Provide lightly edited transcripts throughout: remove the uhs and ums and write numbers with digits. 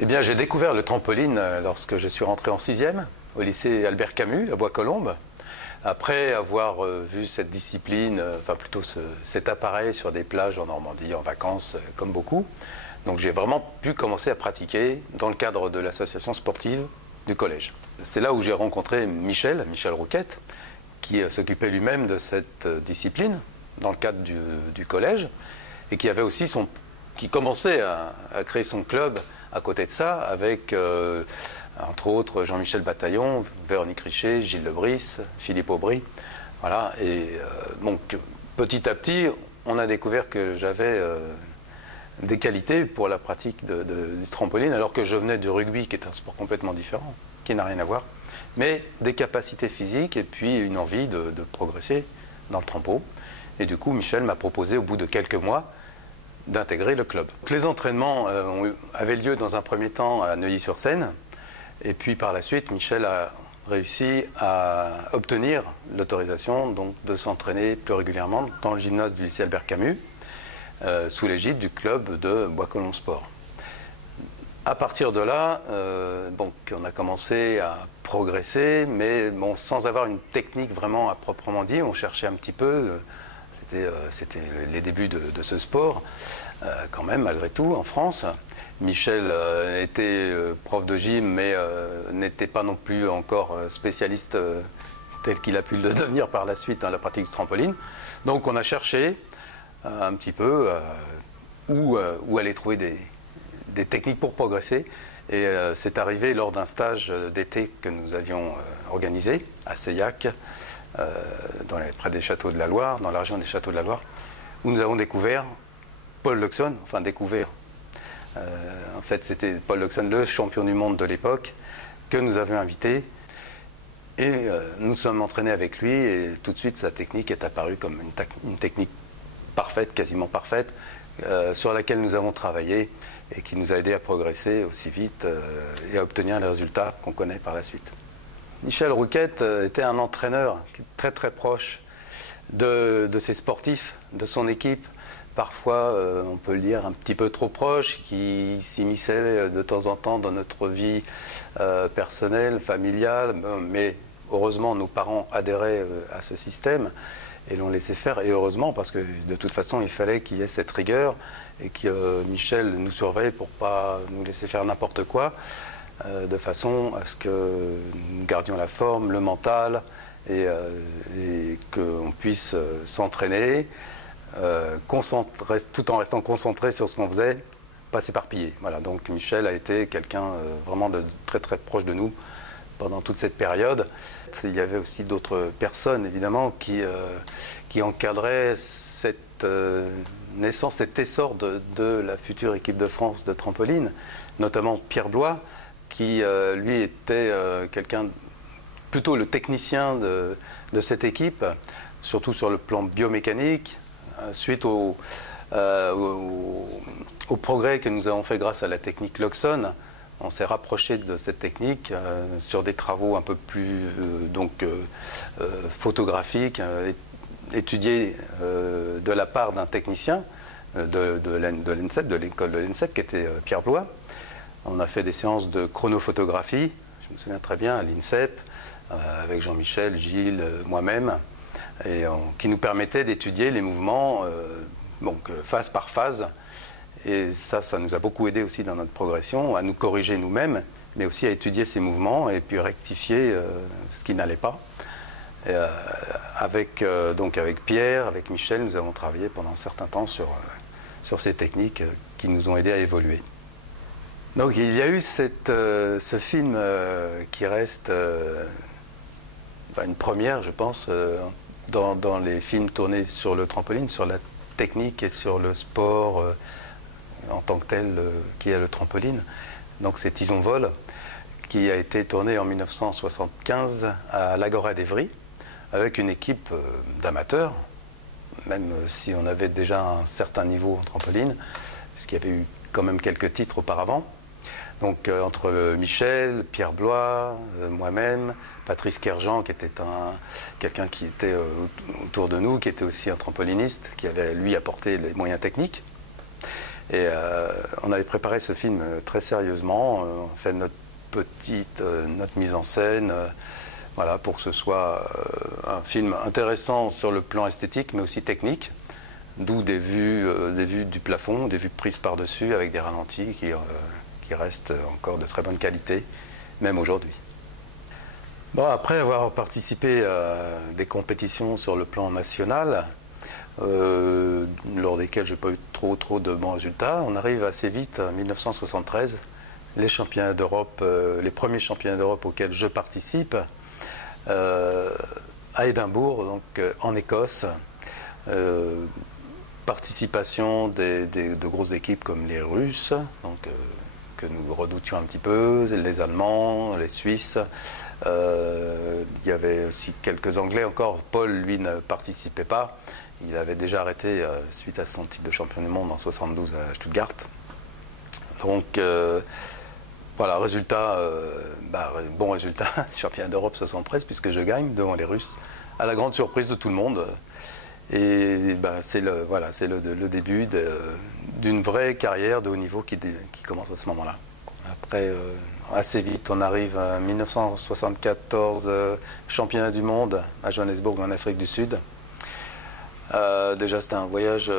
Eh bien, j'ai découvert le trampoline lorsque je suis rentré en 6e au lycée Albert Camus à Bois-Colombes. Après avoir vu cette discipline, enfin plutôt cet appareil sur des plages en Normandie en vacances, comme beaucoup, donc j'ai vraiment pu commencer à pratiquer dans le cadre de l'association sportive du collège. C'est là où j'ai rencontré Michel Rouquette, qui s'occupait lui-même de cette discipline dans le cadre du collège et qui avait aussi qui commençait à créer son club à côté de ça, avec entre autres Jean-Michel Bataillon, Véronique Richer, Gilles Lebris, Philippe Aubry. Voilà. Et donc petit à petit, on a découvert que j'avais des qualités pour la pratique du trampoline, alors que je venais du rugby, qui est un sport complètement différent, qui n'a rien à voir, mais des capacités physiques et puis une envie de progresser dans le trampo. Et du coup, Michel m'a proposé, au bout de quelques mois, d'intégrer le club. Les entraînements avaient lieu dans un premier temps à Neuilly-sur-Seine, et puis par la suite, Michel a réussi à obtenir l'autorisation donc de s'entraîner plus régulièrement dans le gymnase du lycée Albert Camus, sous l'égide du club de Bois-Colombes Sport. À partir de là, on a commencé à progresser, mais bon, sans avoir une technique vraiment à proprement dit. On cherchait un petit peu. C'était les débuts de ce sport, quand même, malgré tout, en France. Michel était prof de gym, mais n'était pas non plus encore spécialiste tel qu'il a pu le devenir par la suite dans la pratique du trampoline. Donc on a cherché un petit peu où aller trouver des techniques pour progresser. Et c'est arrivé lors d'un stage d'été que nous avions organisé à Seillac, près des Châteaux de la Loire, dans la région des Châteaux de la Loire, où nous avons découvert Paul Luxon, enfin découvert. En fait, c'était Paul Luxon, le champion du monde de l'époque, que nous avions invité. Et nous sommes entraînés avec lui, et tout de suite, sa technique est apparue comme une technique parfaite, quasiment parfaite, sur laquelle nous avons travaillé et qui nous a aidé à progresser aussi vite et à obtenir les résultats qu'on connaît par la suite. Michel Rouquette était un entraîneur très très proche de ses sportifs, de son équipe. Parfois, on peut le dire, un petit peu trop proche, qui s'immisçait de temps en temps dans notre vie personnelle, familiale. Mais heureusement, nos parents adhéraient à ce système et l'ont laissé faire. Et heureusement, parce que de toute façon, il fallait qu'il y ait cette rigueur et que Michel nous surveille pour ne pas nous laisser faire n'importe quoi. De façon à ce que nous gardions la forme, le mental, et qu'on puisse s'entraîner, tout en restant concentré sur ce qu'on faisait, pas s'éparpiller. Voilà, donc Michel a été quelqu'un vraiment de très très proche de nous pendant toute cette période. Il y avait aussi d'autres personnes, évidemment, qui encadraient cette naissance, cet essor de la future équipe de France de trampoline, notamment Pierre Blois, qui lui était quelqu'un, plutôt le technicien de cette équipe, surtout sur le plan biomécanique, suite au progrès que nous avons fait grâce à la technique Luxon. On s'est rapproché de cette technique sur des travaux un peu plus photographiques, étudiés de la part d'un technicien de l'ENSEP, de l'école de l'ENSEP, qui était Pierre Blois. On a fait des séances de chronophotographie, je me souviens très bien, à l'INSEP, avec Jean-Michel, Gilles, moi-même, qui nous permettaient d'étudier les mouvements phase par phase. Et ça nous a beaucoup aidé aussi dans notre progression, à nous corriger nous-mêmes, mais aussi à étudier ces mouvements et puis rectifier ce qui n'allait pas. Et, avec Pierre, avec Michel, nous avons travaillé pendant un certain temps sur ces techniques qui nous ont aidés à évoluer. Donc il y a eu ce film qui reste une première, je pense, dans les films tournés sur le trampoline, sur la technique et sur le sport en tant que tel qui est le trampoline. Donc c'est Tison Vol, qui a été tourné en 1975 à l'Agora d'Evry, avec une équipe d'amateurs, même si on avait déjà un certain niveau en trampoline, puisqu'il y avait eu quand même quelques titres auparavant. Donc entre Michel, Pierre Blois, moi-même, Patrice Kerjean, qui était quelqu'un qui était autour de nous, qui était aussi un trampoliniste, qui avait lui apporté les moyens techniques. Et on avait préparé ce film très sérieusement, on fait notre mise en scène, voilà, pour que ce soit un film intéressant sur le plan esthétique, mais aussi technique, d'où des vues du plafond, des vues prises par-dessus avec des ralentis qui restent encore de très bonne qualité, même aujourd'hui. Bon, après avoir participé à des compétitions sur le plan national, lors desquelles je n'ai pas eu trop de bons résultats, on arrive assez vite en 1973, les championnats d'Europe, les premiers championnats d'Europe auxquels je participe, à Édimbourg, donc en Écosse. Participation de grosses équipes comme les Russes, donc, que nous redoutions un petit peu, les Allemands, les Suisses. Il y avait aussi quelques Anglais encore. Paul, lui, ne participait pas. Il avait déjà arrêté suite à son titre de champion du monde en 72 à Stuttgart. Donc, voilà, résultat, bon résultat, championnat d'Europe 73, puisque je gagne devant les Russes, à la grande surprise de tout le monde. Et c'est le début d'une vraie carrière de haut niveau qui commence à ce moment-là. Après, assez vite, on arrive à 1974, championnat du monde à Johannesburg en Afrique du Sud. Déjà, c'était un voyage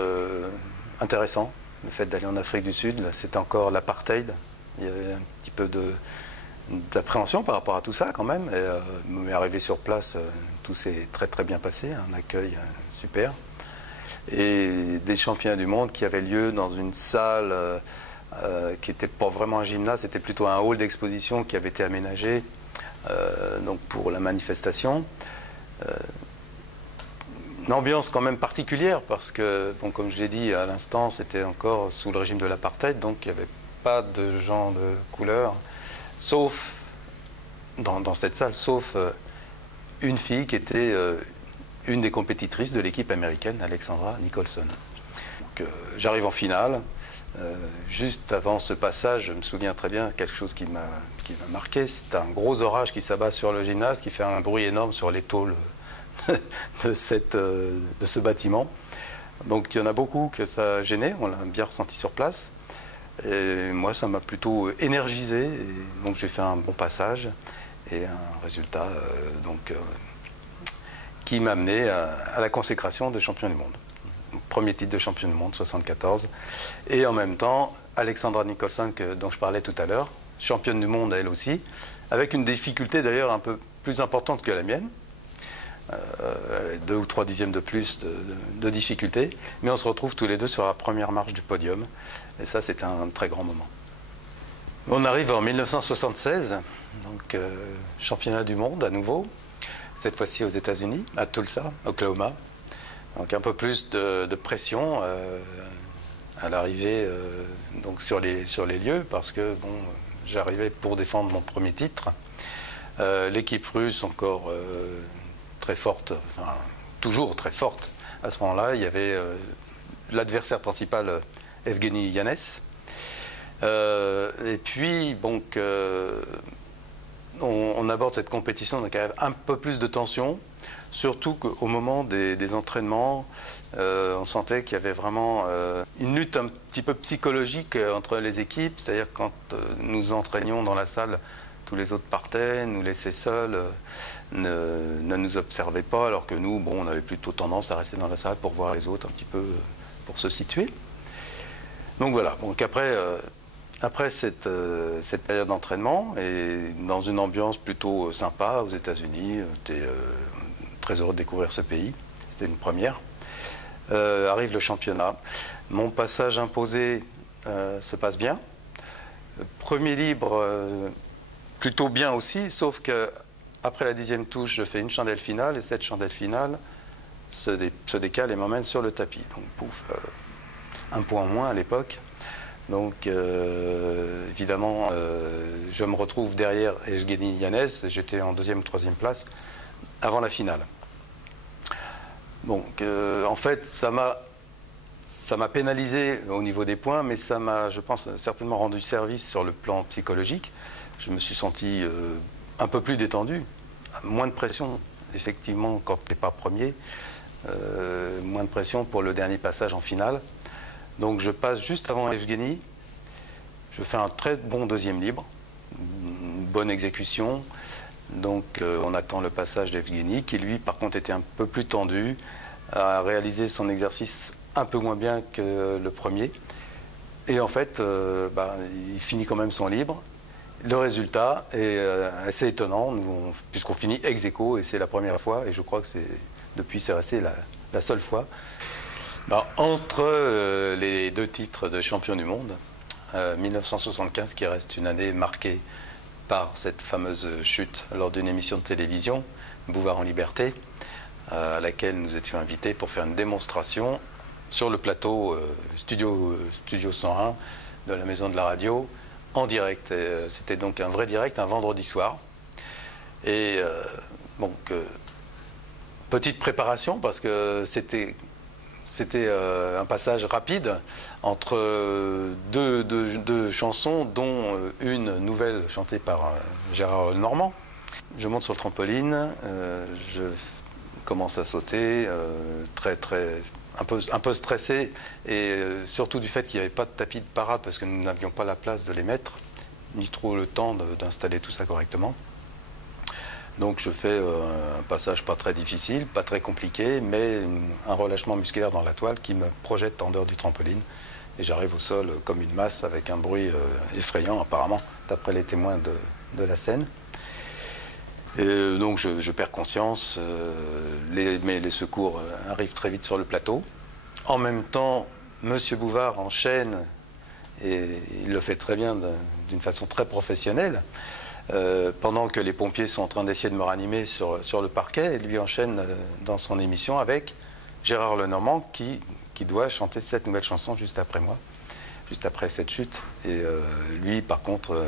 intéressant, le fait d'aller en Afrique du Sud. C'était encore l'apartheid. Il y avait un petit peu d'appréhension par rapport à tout ça quand même. Mais arrivé sur place, tout s'est très bien passé, un accueil super. Et des championnats du monde qui avaient lieu dans une salle qui n'était pas vraiment un gymnase, c'était plutôt un hall d'exposition qui avait été aménagé donc pour la manifestation. Une ambiance quand même particulière parce que, bon, comme je l'ai dit à l'instant, c'était encore sous le régime de l'apartheid, donc il n'y avait pas de gens de couleur, sauf dans cette salle, sauf une fille qui était une des compétitrices de l'équipe américaine, Alexandra Nicholson. J'arrive en finale. Juste avant ce passage, je me souviens très bien quelque chose qui m'a marqué. C'est un gros orage qui s'abat sur le gymnase, qui fait un bruit énorme sur les tôles de ce bâtiment. Donc il y en a beaucoup que ça a gêné, on l'a bien ressenti sur place. Et moi, ça m'a plutôt énergisé. Et donc j'ai fait un bon passage et un résultat qui m'a amené à la consécration de champion du monde. Premier titre de champion du monde, 74. Et en même temps, Alexandra Nicholson, dont je parlais tout à l'heure, championne du monde elle aussi, avec une difficulté d'ailleurs un peu plus importante que la mienne. 2 ou 3 dixièmes de plus de difficulté. Mais on se retrouve tous les deux sur la première marche du podium. Et ça, c'était un très grand moment. On arrive en 1976, donc championnat du monde à nouveau. Cette fois-ci aux États-Unis, à Tulsa, Oklahoma. Donc un peu plus de pression à l'arrivée donc sur les lieux, parce que bon, j'arrivais pour défendre mon premier titre. L'équipe russe encore très forte, enfin toujours très forte à ce moment-là. Il y avait l'adversaire principal, Evgeny Yanez. Et puis donc on aborde cette compétition avec un peu plus de tension, surtout qu'au moment des entraînements, on sentait qu'il y avait vraiment une lutte un petit peu psychologique entre les équipes, c'est-à-dire quand nous entraînions dans la salle, tous les autres partaient, nous laissaient seuls, ne nous observaient pas, alors que nous, bon, on avait plutôt tendance à rester dans la salle pour voir les autres un petit peu, pour se situer. Donc voilà, donc après cette période d'entraînement, et dans une ambiance plutôt sympa aux États-Unis, j'étais très heureux de découvrir ce pays, c'était une première. Arrive le championnat. Mon passage imposé se passe bien. Premier libre, plutôt bien aussi, sauf qu'après la 10e touche, je fais une chandelle finale, et cette chandelle finale se décale et m'emmène sur le tapis. Donc pouf, un point en moins à l'époque. Donc évidemment, je me retrouve derrière Evgeny Yanez, j'étais en 2e ou 3e place avant la finale. Donc en fait, ça m'a pénalisé au niveau des points, mais ça m'a, je pense, certainement rendu service sur le plan psychologique. Je me suis senti un peu plus détendu, moins de pression, effectivement, quand tu n'es pas premier, moins de pression pour le dernier passage en finale. Donc je passe juste avant Evgueni, je fais un très bon deuxième libre, une bonne exécution. Donc on attend le passage d'Evgueni qui lui par contre était un peu plus tendu, a réalisé son exercice un peu moins bien que le premier. Et en fait, il finit quand même son libre. Le résultat est assez étonnant, puisqu'on finit ex aequo, et c'est la première fois, et je crois que depuis c'est resté la seule fois. Entre les deux titres de champion du monde, 1975 qui reste une année marquée par cette fameuse chute lors d'une émission de télévision, Bouvard en liberté, à laquelle nous étions invités pour faire une démonstration sur le plateau Studio 101 de la Maison de la Radio, en direct. C'était donc un vrai direct, un vendredi soir. Et petite préparation, parce que c'était un passage rapide entre deux chansons, dont une nouvelle chantée par Gérard Lenormand. Je monte sur le trampoline, je commence à sauter, un peu stressé, et surtout du fait qu'il n'y avait pas de tapis de parade, parce que nous n'avions pas la place de les mettre, ni trop le temps d'installer tout ça correctement. Donc je fais un passage pas très difficile, pas très compliqué, mais un relâchement musculaire dans la toile qui me projette en dehors du trampoline. Et j'arrive au sol comme une masse avec un bruit effrayant apparemment, d'après les témoins de la scène. Et donc je perds conscience, mais les secours arrivent très vite sur le plateau. En même temps, Monsieur Bouvard enchaîne, et il le fait très bien d'une façon très professionnelle, pendant que les pompiers sont en train d'essayer de me ranimer sur le parquet, et lui enchaîne dans son émission avec Gérard Lenormand qui doit chanter cette nouvelle chanson juste après moi, juste après cette chute. Et lui, par contre,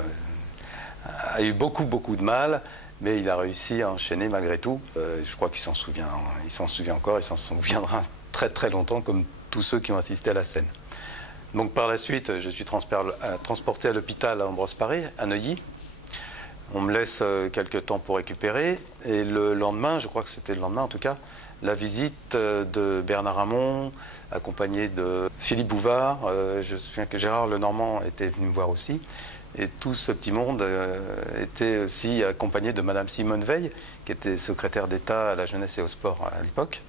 a eu beaucoup de mal, mais il a réussi à enchaîner malgré tout. Je crois qu'il s'en souvient encore, il s'en souviendra très longtemps, comme tous ceux qui ont assisté à la scène. Donc par la suite, je suis transporté à l'hôpital Ambroise Paré, à Neuilly. On me laisse quelques temps pour récupérer, et le lendemain, je crois que c'était le lendemain en tout cas, la visite de Bernard Hamon, accompagné de Philippe Bouvard. Je me souviens que Gérard Lenormand était venu me voir aussi, et tout ce petit monde était aussi accompagné de Madame Simone Veil, qui était secrétaire d'État à la jeunesse et au sport à l'époque.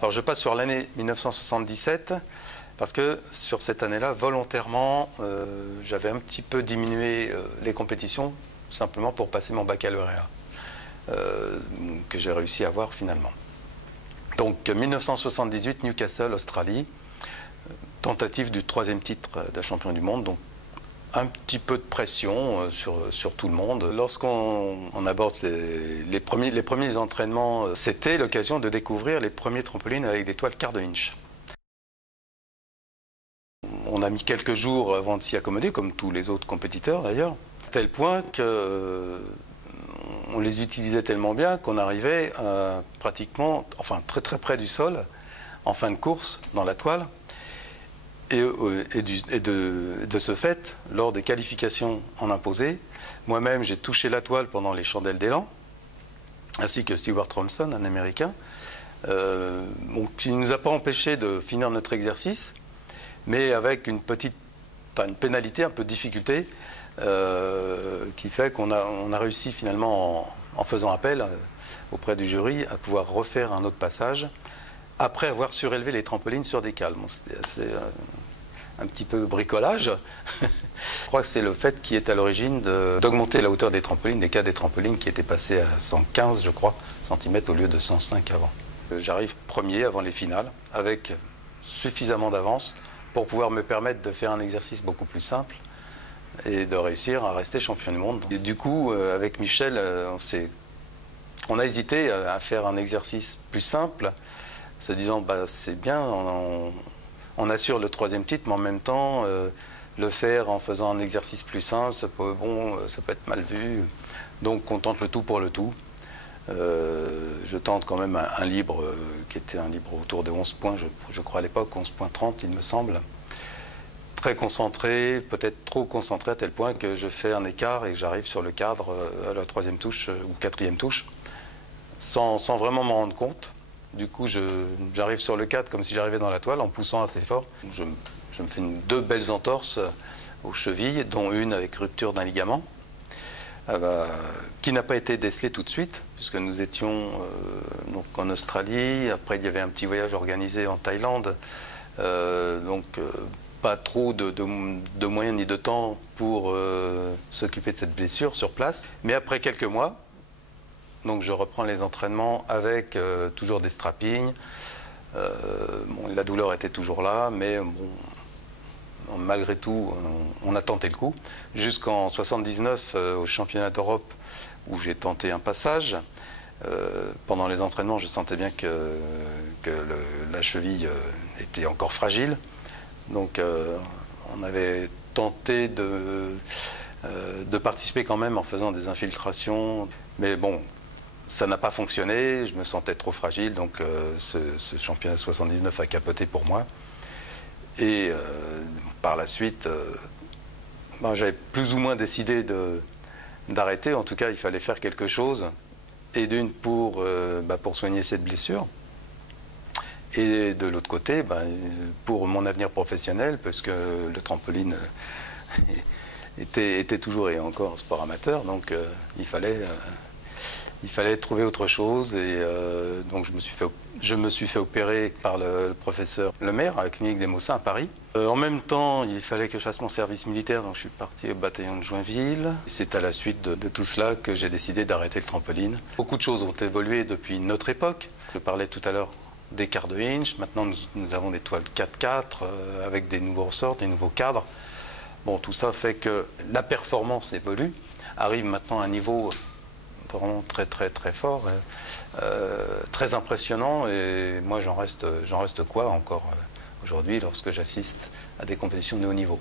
Alors je passe sur l'année 1977, parce que sur cette année-là, volontairement, j'avais un petit peu diminué les compétitions, simplement pour passer mon baccalauréat, que j'ai réussi à avoir finalement. Donc 1978, Newcastle, Australie, tentative du 3e titre de champion du monde, donc un petit peu de pression sur tout le monde. Lorsqu'on aborde les premiers entraînements, c'était l'occasion de découvrir les premiers trampolines avec des toiles quart de inch. On a mis quelques jours avant de s'y accommoder, comme tous les autres compétiteurs d'ailleurs, à tel point que on les utilisait tellement bien qu'on arrivait pratiquement, enfin très près du sol, en fin de course, dans la toile. Et de ce fait, lors des qualifications en imposé, moi-même j'ai touché la toile pendant les chandelles d'élan, ainsi que Stewart Thompson, un Américain, qui ne nous a pas empêché de finir notre exercice, mais avec une pénalité, un peu de difficulté, qui fait qu'on a réussi finalement, en faisant appel auprès du jury, à pouvoir refaire un autre passage, après avoir surélevé les trampolines sur des cales. Bon, c'était assez, un petit peu bricolage. Je crois que c'est le fait qui est à l'origine d'augmenter la hauteur des trampolines, des cadres des trampolines qui étaient passés à 115, je crois, centimètres au lieu de 105 avant. J'arrive premier avant les finales, avec suffisamment d'avance pour pouvoir me permettre de faire un exercice beaucoup plus simple et de réussir à rester champion du monde. Et du coup, avec Michel, on a hésité à faire un exercice plus simple, se disant c'est bien, on assure le 3e titre, mais en même temps le faire en faisant un exercice plus simple, ça peut être mal vu, donc on tente le tout pour le tout. Je tente quand même un libre qui était un libre autour de 11 points, je crois à l'époque, 11,30 il me semble. Très concentré, peut-être trop concentré à tel point que je fais un écart et que j'arrive sur le cadre à la 3e touche ou 4e touche, sans vraiment m'en rendre compte. Du coup, j'arrive sur le cadre comme si j'arrivais dans la toile en poussant assez fort. Je me fais deux belles entorses aux chevilles, dont une avec rupture d'un ligament, qui n'a pas été décelée tout de suite, puisque nous étions donc en Australie. Après, il y avait un petit voyage organisé en Thaïlande. Pas trop de moyens ni de temps pour s'occuper de cette blessure sur place. Mais après quelques mois, donc je reprends les entraînements avec toujours des strappings. La douleur était toujours là, mais malgré tout, on a tenté le coup. Jusqu'en 79, au championnat d'Europe, où j'ai tenté un passage. Pendant les entraînements, je sentais bien que la cheville était encore fragile. Donc on avait tenté de participer quand même en faisant des infiltrations. Mais bon, ça n'a pas fonctionné, je me sentais trop fragile, donc ce championnat 79 a capoté pour moi. Et par la suite, j'avais plus ou moins décidé d'arrêter. En tout cas, il fallait faire quelque chose. Et d'une pour soigner cette blessure. Et de l'autre côté, pour mon avenir professionnel, parce que le trampoline était toujours et encore un sport amateur, donc il fallait trouver autre chose. Et donc je me suis fait opérer par le professeur Lemaire à la clinique des Maussins à Paris. En même temps, il fallait que je fasse mon service militaire, donc je suis parti au bataillon de Joinville. C'est à la suite de tout cela que j'ai décidé d'arrêter le trampoline. Beaucoup de choses ont évolué depuis notre époque. Je parlais tout à l'heure des quarts de inch. Maintenant, nous avons des toiles 4x4 avec des nouveaux ressorts, des nouveaux cadres. Bon, tout ça fait que la performance évolue, arrive maintenant à un niveau vraiment très très très fort, très impressionnant. Et moi, j'en reste quoi encore aujourd'hui lorsque j'assiste à des compétitions de haut niveau.